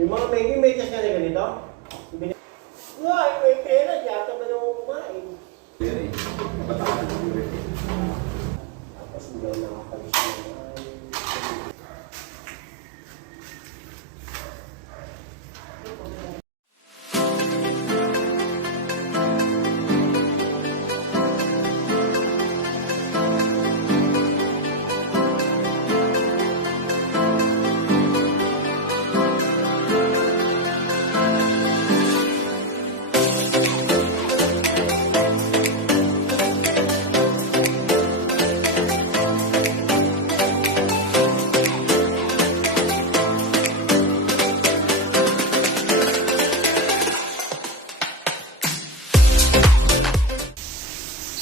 Yung mga may test ka na ganito? Ay, may pera. Yata ba naman kumain? Yan eh. Bataan ng urine. Tapos hindi ako nakapalis na.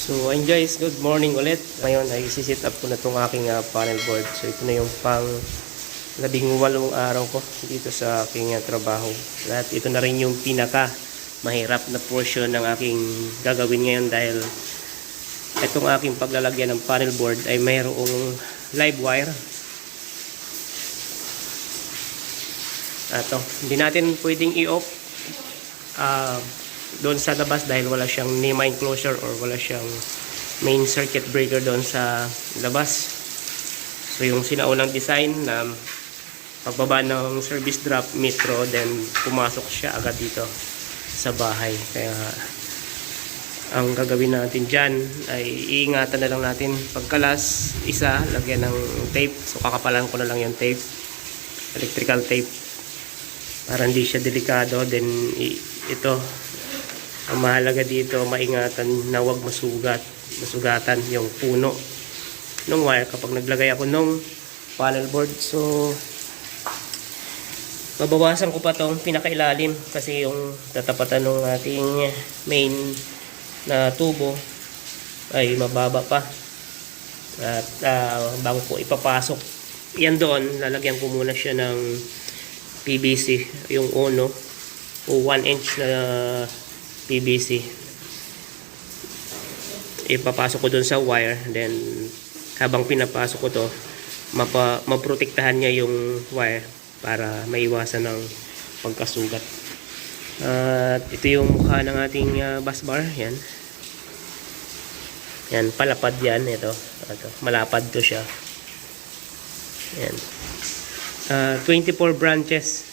So ayun guys, good morning ulit. Ngayon ay sisit up ko na itong aking panel board. So ito na yung pang 18 araw ko dito sa aking trabaho. At ito na rin yung pinaka mahirap na portion ng aking gagawin ngayon dahil itong aking paglalagyan ng panel board ay mayroong live wire. Ito, hindi natin pwedeng i-off doon sa labas dahil wala siyang NEMA enclosure or wala siyang main circuit breaker doon sa labas. So yung sinaunang design na pagbaba ng service drop metro, then pumasok siya agad dito sa bahay. Kaya ang gagawin natin dyan ay iingatan na lang natin pagkalas isa, lagyan ng tape. So kakapalan ko na lang yung tape, electrical tape, para hindi siya delikado. Then ito, ang mahalaga dito, maingatan na huwag masugatan yung puno ng wire kapag naglagay ako ng panel board. So mabawasan ko pa tong pinakailalim kasi yung tatapatan ng ating main na tubo ay mababa pa. At bago ko ipapasok yan doon, lalagyan ko muna siya ng PVC, yung uno o 1 inch na PVC. Ipapasok ko dun sa wire, then habang pinapasok ko to, maprotektahan niya yung wire para maiwasan ng pagkasugat. At ito yung mukha ng ating bus bar. Yan, yan, palapad yan. Ito, malapad to siya. Yan, 24 branches.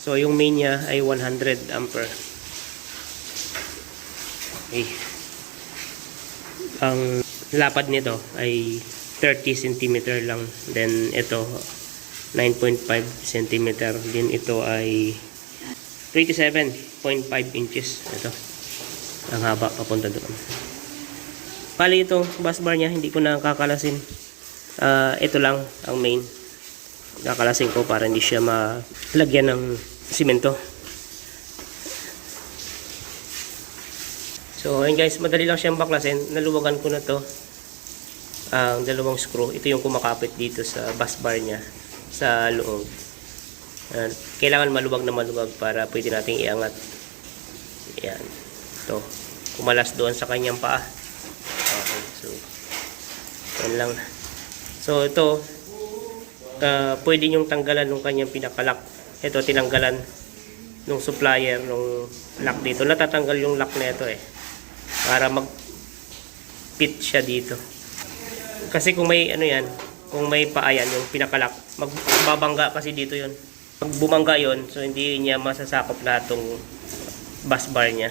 So yung main niya ay 100 ampere. Okay. Ang lapad nito ay 30 cm lang. Then ito 9.5 cm. Then ito ay 27.5 inches. Ito ang haba papunta doon. Pali itong bus bar niya, hindi ko na kakalasin. Ito lang ang main. Kakalasin ko para hindi siya malagyan ng simento. So ayun guys, madali lang siyang baklasin. Naluwagan ko na to ang dalawang screw. Ito yung kumakapit dito sa bus bar niya sa loob. Kailangan maluwag na maluwag para pwede nating iangat. Yan, ito, kumalas doon sa kanyang paa. Okay, so yan lang. So ito, pwede nyong tanggalan ng kanyang pinakalock. Ito, tinanggalan nung supplier nung lock dito. Natatanggal yung lock na ito para mag-fit siya dito. Kasi kung may ano yan, kung may paayan yung pinakalock, magbabangga kasi dito yun. Pag bumangga yun, so hindi niya masasakop lahat tong bus bar niya.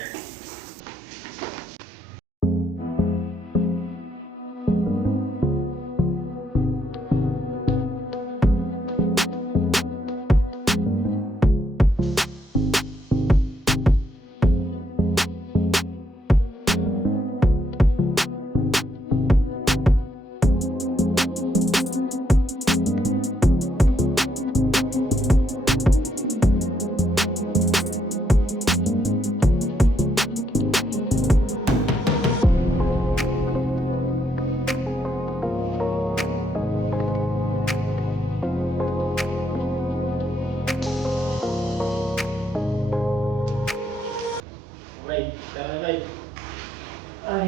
Ay.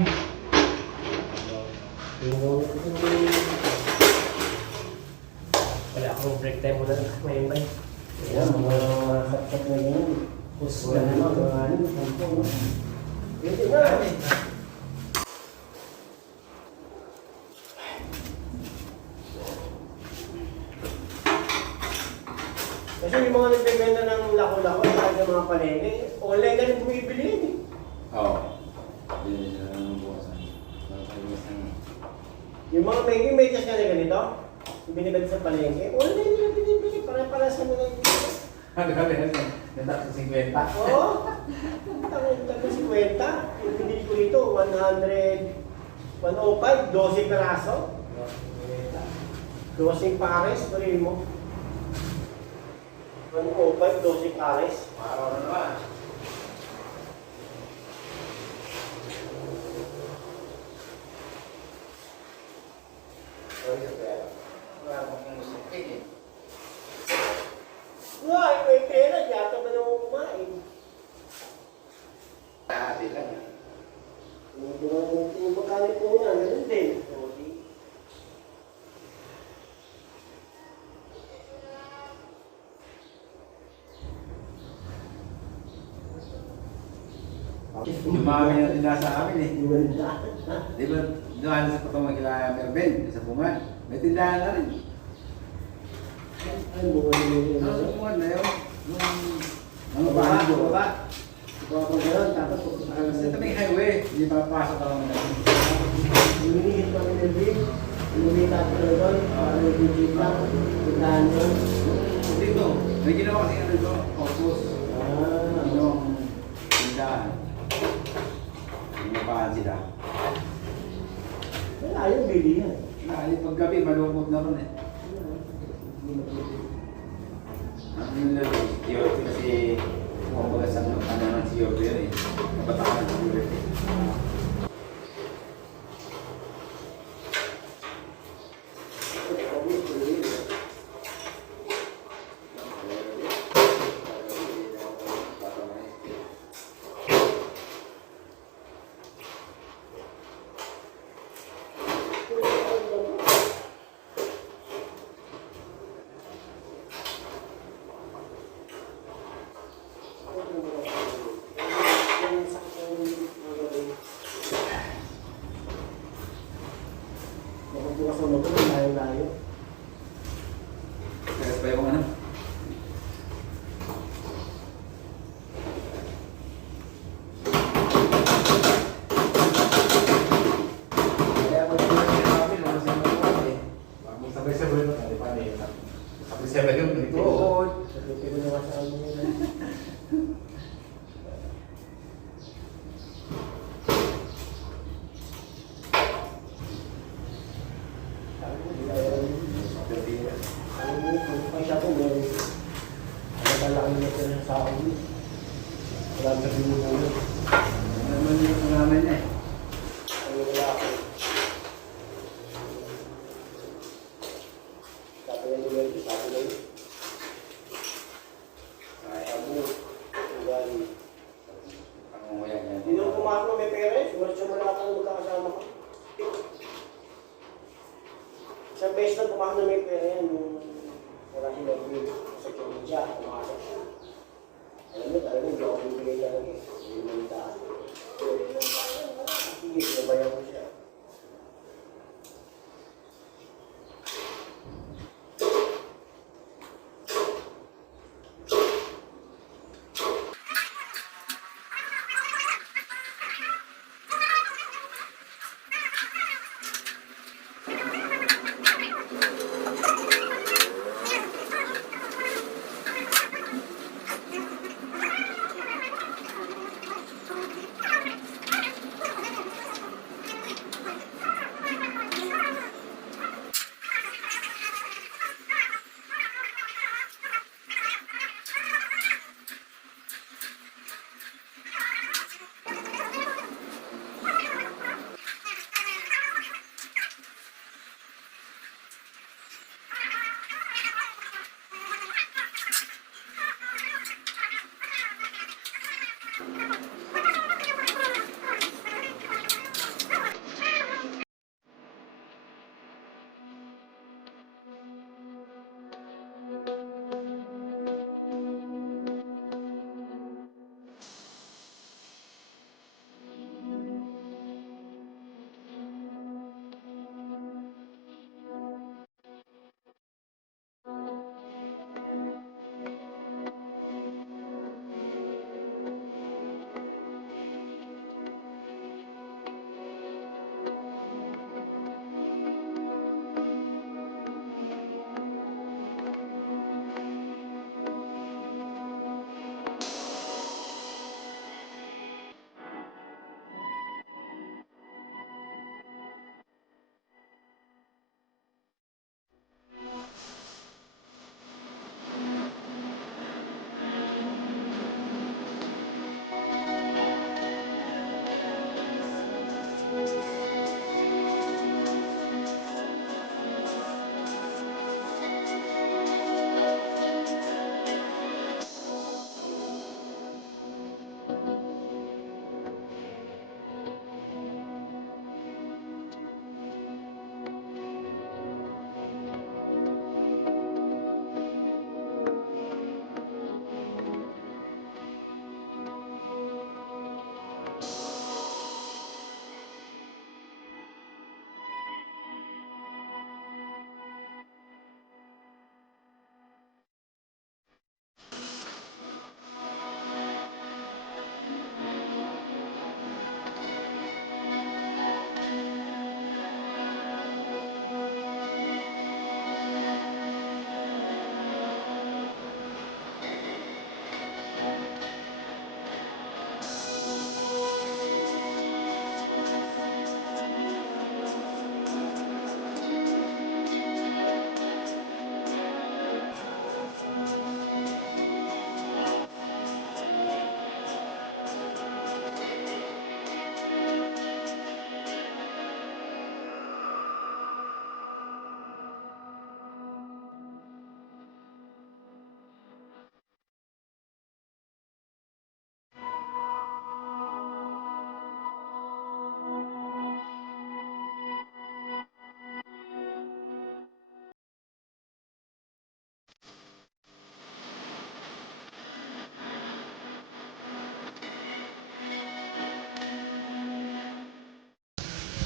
Wala akong break time muna ngayon ba? Ayan, mga Dapat na yan. Puso na naman, mga ano, tampo, no? Ito na. Kasi yung mga nagbibenta ng lako-lako, kahit ng mga palengke, online ka rin bumibili yun eh. Oo. Hindi sila nang buwasan. Yung mga may medyas ka na ganito, yung binibenta sa palengke, online nila binibili, para sa nila yung Ganda sa 50. oo. Tanong 50. Yung binili ko rito, 105, 12 peraso. 12 pares, tuloy mo. 105, 12 pares. Araw na naman. Wala akong gusto kayo. Ay, may pera, yata ba naman kumain? Dati lang. Yung magkano po nga, ganun din. Dumami na din sa amin eh. Di ba nila? Di ba, doon sa patungan kila Merben, sa Bungan, may tindahan na rin. Ay, buwan nila. Sa Bungan na yun, yung Baba, bahay ko. baba. Baba ko gano'n, tapos pupunta ka na Sa tabing highway, hindi papasok ka naman natin. Luminigit pa rin yung bill. Lumitat ko na doon, para nag-jeep lang. Tindahan yun. Dito, may ginawa kasi ano ito, Opus. Ah, Yung tindahan. Pinapaan sila. wala yung bili yan. Lali paggabi, malungkot na ron eh. Ano yung lalo, York kasi kumbaga sa ano ng si York yun eh. Kabataan ng York eh. Bukas na mag layo-layo. Kaya pa yung ano? Kaya pag sinabi, wala siya magawa eh. Wag sabay-sabay mo, tali pa rin. Sabay-sabay yung dito. Oo. Sabi ko naman sa ano nila. Sabi ko, di kaya rin. Sabi ko, kung pa siya po, meron. Ano pala ang nila sa akin? Wala sa binubulo. Ano naman yung pangalan niya eh. Ano wala ako? Sabi na nila ito, sabi na ito. Ay, abo. Ugali. Pangunguya niya. Hindi nung pumasok na may pera eh. Sumalata na magkakasama ko. Isang beses na pumasok na may pera yan. Nung wala siya nag-win sa Chonja. Pumasok siya. Alam mo, hindi ako bibigay talaga eh. Hindi naman daan. Sige, sinabayan ko siya.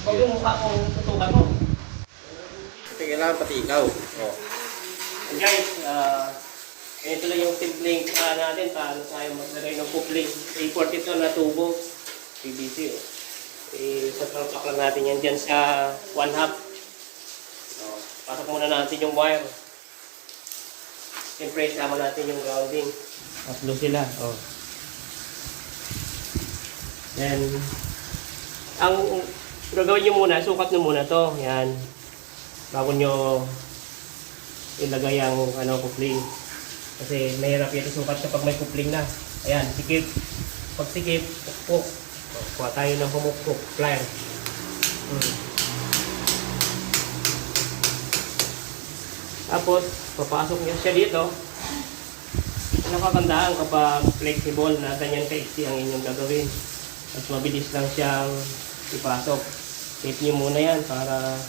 Huwag yung mukha mong tutukan mo. Kailangan pati ikaw. Oh. And guys, ito lang yung template natin paano tayo maglagay ng coupling. A42 na tubo. PVC. Sasalpak lang natin yan dyan sa 1/2. Pasok muna natin yung wire. Siyempre, isama natin yung grounding. Tatlo sila. Oh. Then, ang gagawin nyo muna, sukat nyo muna to. Yan. Bago nyo ilagay ang coupling. Kasi mahirap yan isukat kapag may coupling na. Ayan, sikip. Pag sikip, pukpuk. Kuha tayo ng pumukpuk. Plier. Tapos, papasok nyo siya dito. Nakakandaan kapag flexible na ganyan kaiksi ang inyong gagawin. At mabilis lang siyang ipasok. Tape nyo muna yan para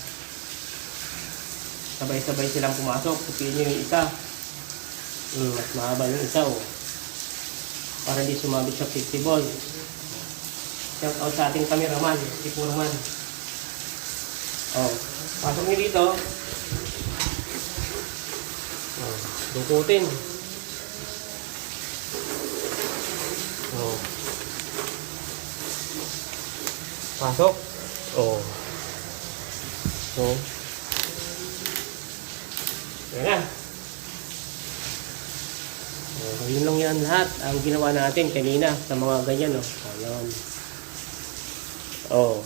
sabay-sabay silang pumasok. Pupilin nyo yung isa. Mas mahaba yung isa. Oh. Para hindi sumabit sa flexible. Shout out sa ating cameraman. Tipo naman. Oh. Pasok nyo dito. Oh. Dukutin. Oh. Pasok. Oh. So. Yan na. Oh, yun lang yan lahat. Ang ginawa natin kanina sa mga ganyan. Oh. Ayan. Oh.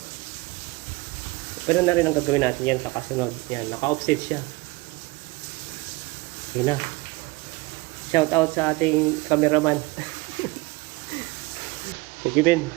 Pero na rin ang gagawin natin yan sa kasunod. Yan. Naka-offset siya. Yun na. Shout out sa ating cameraman. Thank you, Ben.